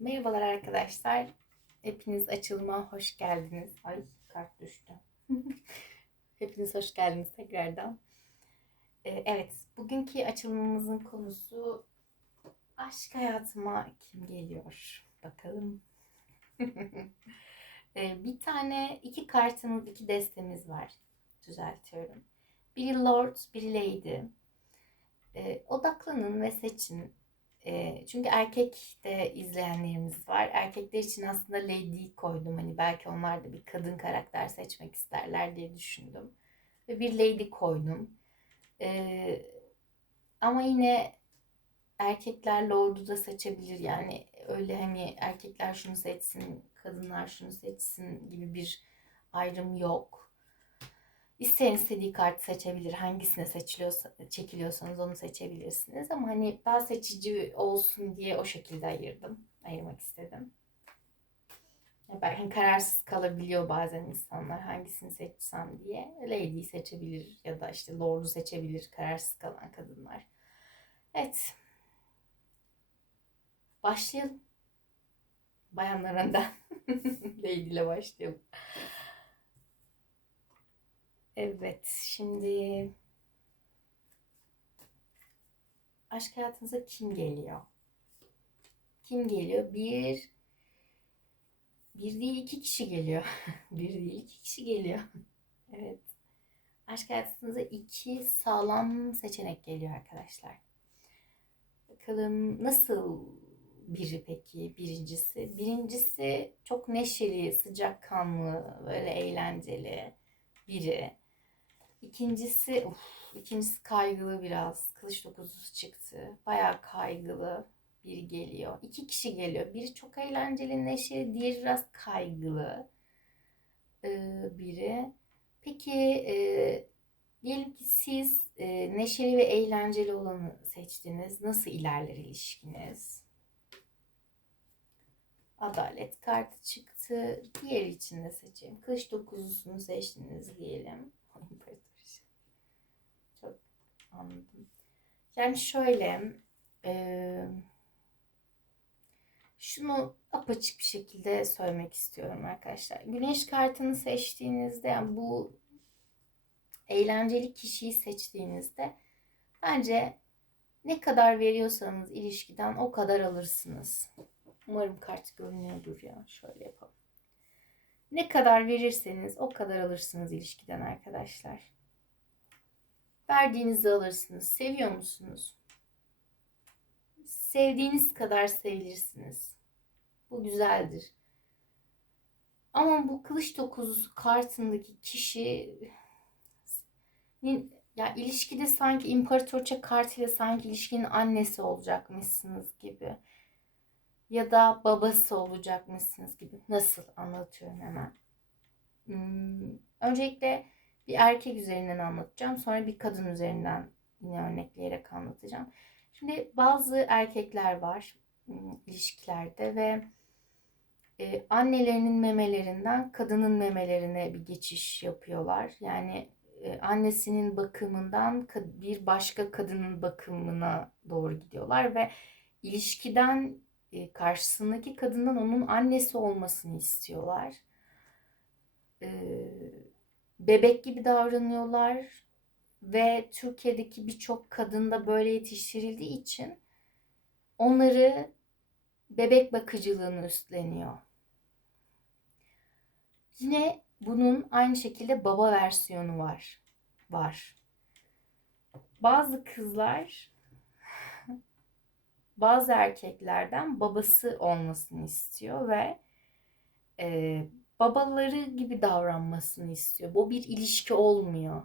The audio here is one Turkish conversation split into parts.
Merhabalar arkadaşlar. Hepiniz açılıma hoş geldiniz. Ay kart düştü. Hepiniz hoş geldiniz tekrardan. Ee, evet, bugünkü açılımımızın konusu aşk hayatıma kim geliyor? Bakalım. Ee, bir tane iki kartımız, iki destemiz var. Düzeltiyorum. Biri Lord, biri Lady. Ee, odaklanın ve seçin. E, çünkü erkek de izleyenlerimiz var. Erkekler için aslında Lady koydum. Hani belki onlar da bir kadın karakter seçmek isterler diye düşündüm. Ve bir Lady koydum. E, ama yine erkekler Lord'u da seçebilir. Yani öyle hani erkekler şunu seçsin, kadınlar şunu seçsin gibi bir ayrım yok. İsteyen istediği kartı seçebilir. Hangisine seçiliyorsa, çekiliyorsanız onu seçebilirsiniz. Ama hani daha seçici olsun diye o şekilde ayırdım. Ayırmak istedim. Ya Ben kararsız kalabiliyor bazen insanlar hangisini seçsem diye. Lady'yi seçebilir ya da işte Lord'u seçebilir kararsız kalan kadınlar. Evet. Başlayalım. Bayanlar önden. Lady ile başlayalım. Evet, şimdi aşk hayatınıza kim geliyor? Kim geliyor? Bir, bir değil iki kişi geliyor. bir değil iki kişi geliyor. evet. Aşk hayatınıza iki sağlam seçenek geliyor arkadaşlar. Bakalım nasıl biri peki birincisi? Birincisi çok neşeli, sıcakkanlı, böyle eğlenceli biri. İkincisi, uf, ikincisi kaygılı biraz. Kılıç dokuzusu çıktı. Bayağı kaygılı biri geliyor. İki kişi geliyor. Biri çok eğlenceli, neşeli, diğeri biraz kaygılı ee, biri. Peki e, diyelim ki siz e, neşeli ve eğlenceli olanı seçtiniz. Nasıl ilerler ilişkiniz? Adalet kartı çıktı. Diğer için de seçeyim. Kılıç dokuzusunu seçtiniz diyelim. Çok anladım. Yani şöyle e, şunu apaçık bir şekilde söylemek istiyorum arkadaşlar. Güneş kartını seçtiğinizde yani bu eğlenceli kişiyi seçtiğinizde bence ne kadar veriyorsanız ilişkiden o kadar alırsınız. Umarım kart görünüyordur ya. Şöyle yapalım. Ne kadar verirseniz o kadar alırsınız ilişkiden arkadaşlar. Verdiğinizi alırsınız. Seviyor musunuz? Sevdiğiniz kadar sevilirsiniz. Bu güzeldir. Ama bu kılıç dokuzusu kartındaki kişi ya ilişkide sanki imparatorça kartıyla sanki ilişkinin annesi olacakmışsınız gibi ya da babası olacakmışsınız gibi. Nasıl anlatıyorum hemen. Hmm, öncelikle bir erkek üzerinden anlatacağım. Sonra bir kadın üzerinden yine örnekleyerek anlatacağım. Şimdi bazı erkekler var hmm, ilişkilerde ve e, annelerinin memelerinden kadının memelerine bir geçiş yapıyorlar. Yani e, annesinin bakımından bir başka kadının bakımına doğru gidiyorlar ve ilişkiden e, karşısındaki kadından onun annesi olmasını istiyorlar. E, bebek gibi davranıyorlar ve Türkiye'deki birçok kadında böyle yetiştirildiği için onları bebek bakıcılığını üstleniyor. Yine bunun aynı şekilde baba versiyonu var. Var. Bazı kızlar bazı erkeklerden babası olmasını istiyor ve e, babaları gibi davranmasını istiyor. Bu bir ilişki olmuyor.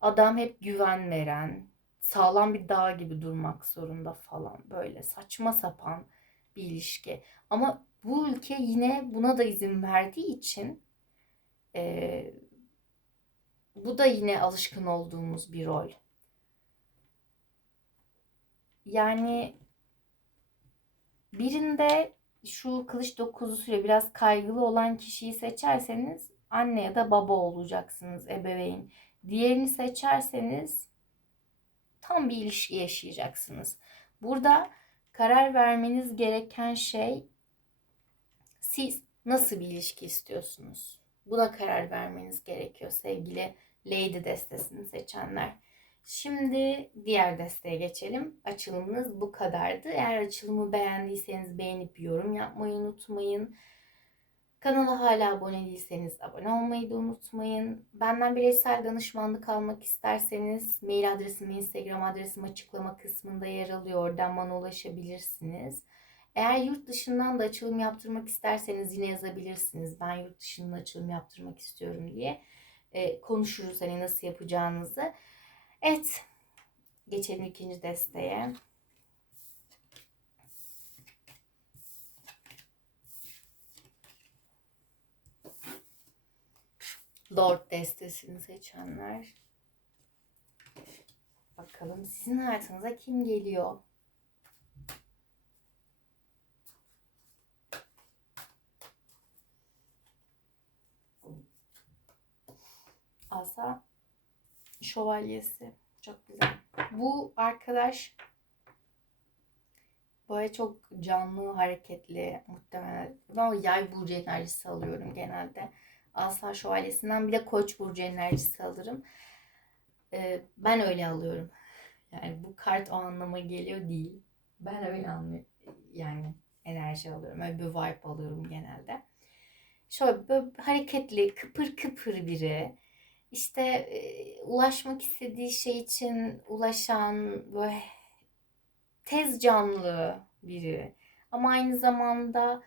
Adam hep güven veren, sağlam bir dağ gibi durmak zorunda falan böyle saçma sapan bir ilişki. Ama bu ülke yine buna da izin verdiği için e, bu da yine alışkın olduğumuz bir rol. Yani Birinde şu kılıç dokuzusuyla biraz kaygılı olan kişiyi seçerseniz anne ya da baba olacaksınız ebeveyn. Diğerini seçerseniz tam bir ilişki yaşayacaksınız. Burada karar vermeniz gereken şey Siz nasıl bir ilişki istiyorsunuz? Buna karar vermeniz gerekiyor sevgili Lady destesini seçenler. Şimdi diğer desteğe geçelim. Açılımınız bu kadardı. Eğer açılımı beğendiyseniz beğenip yorum yapmayı unutmayın. Kanala hala abone değilseniz abone olmayı da unutmayın. Benden bireysel danışmanlık almak isterseniz mail adresim ve Instagram adresim açıklama kısmında yer alıyor. Oradan bana ulaşabilirsiniz. Eğer yurt dışından da açılım yaptırmak isterseniz yine yazabilirsiniz. Ben yurt dışından açılım yaptırmak istiyorum diye. E, konuşuruz hani nasıl yapacağınızı. Evet. Geçelim ikinci desteğe. Lord destesini seçenler. Bakalım sizin hayatınıza kim geliyor? Asa şövalyesi. Çok güzel. Bu arkadaş böyle çok canlı, hareketli muhtemelen. Ben o yay burcu enerjisi alıyorum genelde. Asa şövalyesinden bir de koç burcu enerjisi alırım. Ee, ben öyle alıyorum. Yani bu kart o anlama geliyor değil. Ben öyle anlıyorum. Yani enerji alıyorum. Öyle bir vibe alıyorum genelde. Şöyle böyle hareketli, kıpır kıpır biri işte e, ulaşmak istediği şey için ulaşan böyle tez canlı biri. Ama aynı zamanda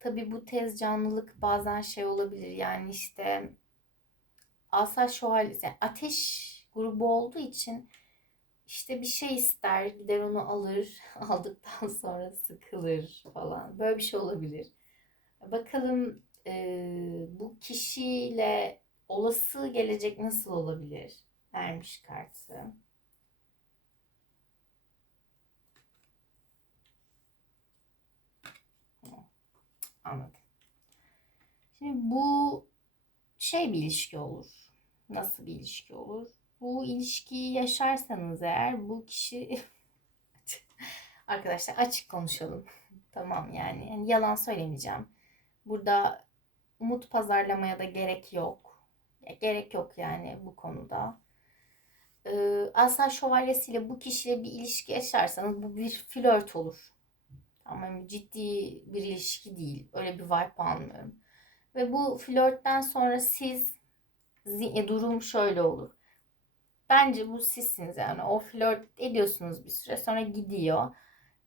tabii bu tez canlılık bazen şey olabilir. Yani işte asa şövalyesi yani ateş grubu olduğu için işte bir şey ister, gider onu alır, aldıktan sonra sıkılır falan. Böyle bir şey olabilir. Bakalım e, bu kişiyle olası gelecek nasıl olabilir? Vermiş kartı. Anladım. Şimdi bu şey bir ilişki olur. Nasıl bir ilişki olur? Bu ilişkiyi yaşarsanız eğer bu kişi arkadaşlar açık konuşalım. tamam yani. yani yalan söylemeyeceğim. Burada umut pazarlamaya da gerek yok gerek yok yani bu konuda. Ee, Asa şövalyesiyle bu kişiyle bir ilişki yaşarsanız bu bir flört olur. Ama ciddi bir ilişki değil. Öyle bir vibe almıyorum. Ve bu flörtten sonra siz e, durum şöyle olur. Bence bu sizsiniz yani. O flört ediyorsunuz bir süre sonra gidiyor.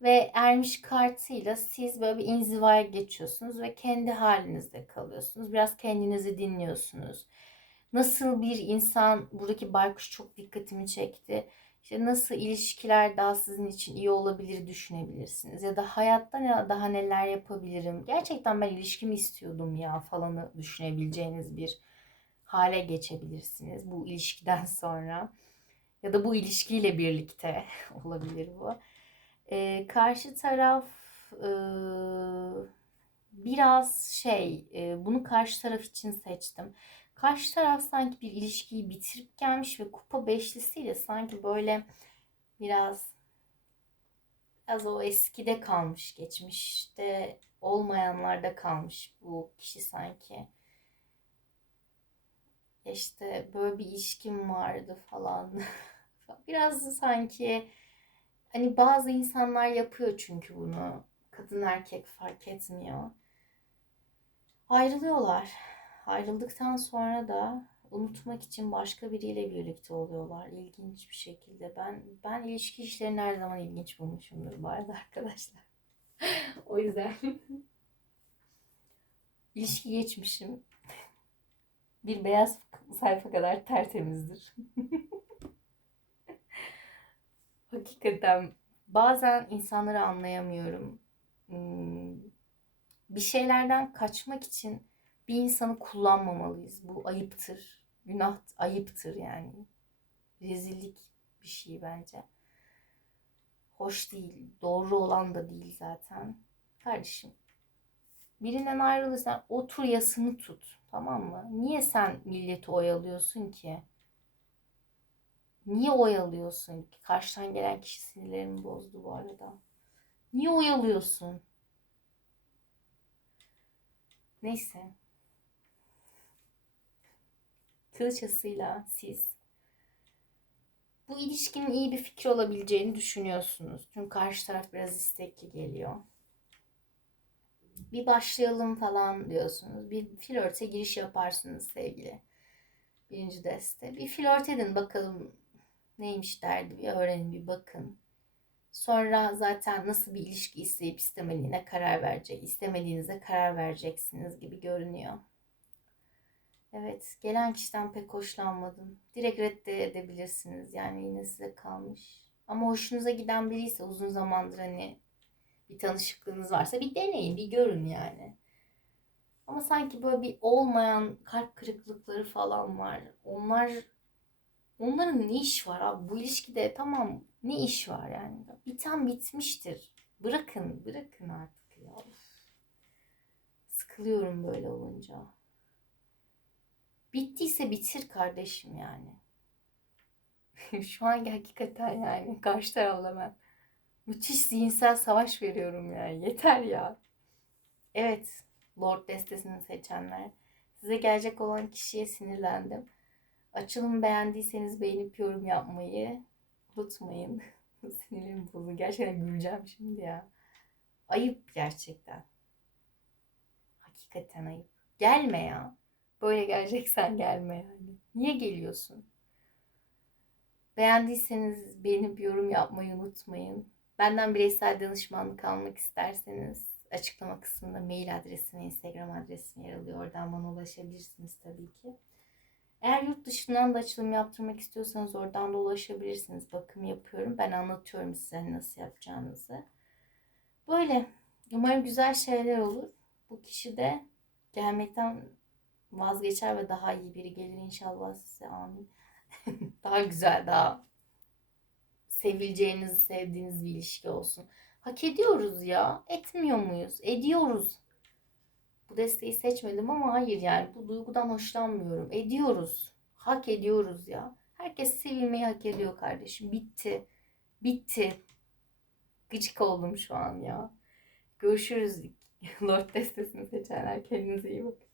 Ve ermiş kartıyla siz böyle bir inzivaya geçiyorsunuz ve kendi halinizde kalıyorsunuz. Biraz kendinizi dinliyorsunuz nasıl bir insan buradaki baykuş çok dikkatimi çekti. İşte nasıl ilişkiler daha sizin için iyi olabilir düşünebilirsiniz. Ya da hayatta ne, daha neler yapabilirim. Gerçekten ben ilişkimi istiyordum ya falanı düşünebileceğiniz bir hale geçebilirsiniz bu ilişkiden sonra. Ya da bu ilişkiyle birlikte olabilir bu. Ee, karşı taraf e, biraz şey, e, bunu karşı taraf için seçtim. Karşı taraf sanki bir ilişkiyi bitirip gelmiş ve kupa beşlisiyle sanki böyle biraz biraz o eskide kalmış, geçmişte olmayanlarda kalmış bu kişi sanki. İşte böyle bir ilişkim vardı falan. biraz sanki hani bazı insanlar yapıyor çünkü bunu. Kadın erkek fark etmiyor. Ayrılıyorlar ayrıldıktan sonra da unutmak için başka biriyle birlikte oluyorlar. İlginç bir şekilde. Ben ben ilişki işlerini her zaman ilginç bulmuşumdur bu arada arkadaşlar. o yüzden ilişki geçmişim bir beyaz sayfa kadar tertemizdir. Hakikaten bazen insanları anlayamıyorum. Hmm, bir şeylerden kaçmak için bir insanı kullanmamalıyız. Bu ayıptır. Günah ayıptır yani. Rezillik bir şey bence. Hoş değil. Doğru olan da değil zaten. Kardeşim birinden ayrılırsan otur yasını tut. Tamam mı? Niye sen milleti oyalıyorsun ki? Niye oyalıyorsun ki? Karşıdan gelen kişi sinirlerimi bozdu bu arada. Niye oyalıyorsun? Neyse. Kılıçasıyla siz bu ilişkinin iyi bir fikir olabileceğini düşünüyorsunuz. Çünkü karşı taraf biraz istekli geliyor. Bir başlayalım falan diyorsunuz. Bir flörte giriş yaparsınız sevgili. Birinci deste. Bir flört edin bakalım neymiş derdi bir öğrenin bir bakın. Sonra zaten nasıl bir ilişki isteyip istemediğine karar verecek, istemediğinize karar vereceksiniz gibi görünüyor. Evet, gelen kişiden pek hoşlanmadım. Direkt reddedebilirsiniz. Yani yine size kalmış. Ama hoşunuza giden biri ise uzun zamandır hani bir tanışıklığınız varsa bir deneyin, bir görün yani. Ama sanki böyle bir olmayan kalp kırıklıkları falan var. Onlar onların ne iş var abi? Bu ilişkide tamam ne iş var yani? Biten bitmiştir. Bırakın, bırakın artık ya. Sıkılıyorum böyle olunca. Bittiyse bitir kardeşim yani. Şu an hakikaten yani karşı tarafla ben müthiş zihinsel savaş veriyorum yani. Yeter ya. Evet, Lord destesini seçenler. Size gelecek olan kişiye sinirlendim. Açılımı beğendiyseniz beğenip yorum yapmayı unutmayın. Sinirim bozuldu. Gerçekten güleceğim şimdi ya. Ayıp gerçekten. Hakikaten ayıp. Gelme ya. Böyle geleceksen gelme yani. Niye geliyorsun? Beğendiyseniz beğenip yorum yapmayı unutmayın. Benden bireysel danışmanlık almak isterseniz açıklama kısmında mail adresim ve Instagram adresim yer alıyor. Oradan bana ulaşabilirsiniz tabii ki. Eğer yurt dışından da açılım yaptırmak istiyorsanız oradan da ulaşabilirsiniz. Bakım yapıyorum. Ben anlatıyorum size nasıl yapacağınızı. Böyle. Umarım güzel şeyler olur. Bu kişi de gelmekten vazgeçer ve daha iyi biri gelir inşallah size. Amin. daha güzel, daha sevileceğiniz, sevdiğiniz bir ilişki olsun. Hak ediyoruz ya. Etmiyor muyuz? Ediyoruz. Bu desteği seçmedim ama hayır yani bu duygudan hoşlanmıyorum. Ediyoruz. Hak ediyoruz ya. Herkes sevilmeyi hak ediyor kardeşim. Bitti. Bitti. Gıcık oldum şu an ya. Görüşürüz. Lord destesini seçenler kendinize iyi bakın.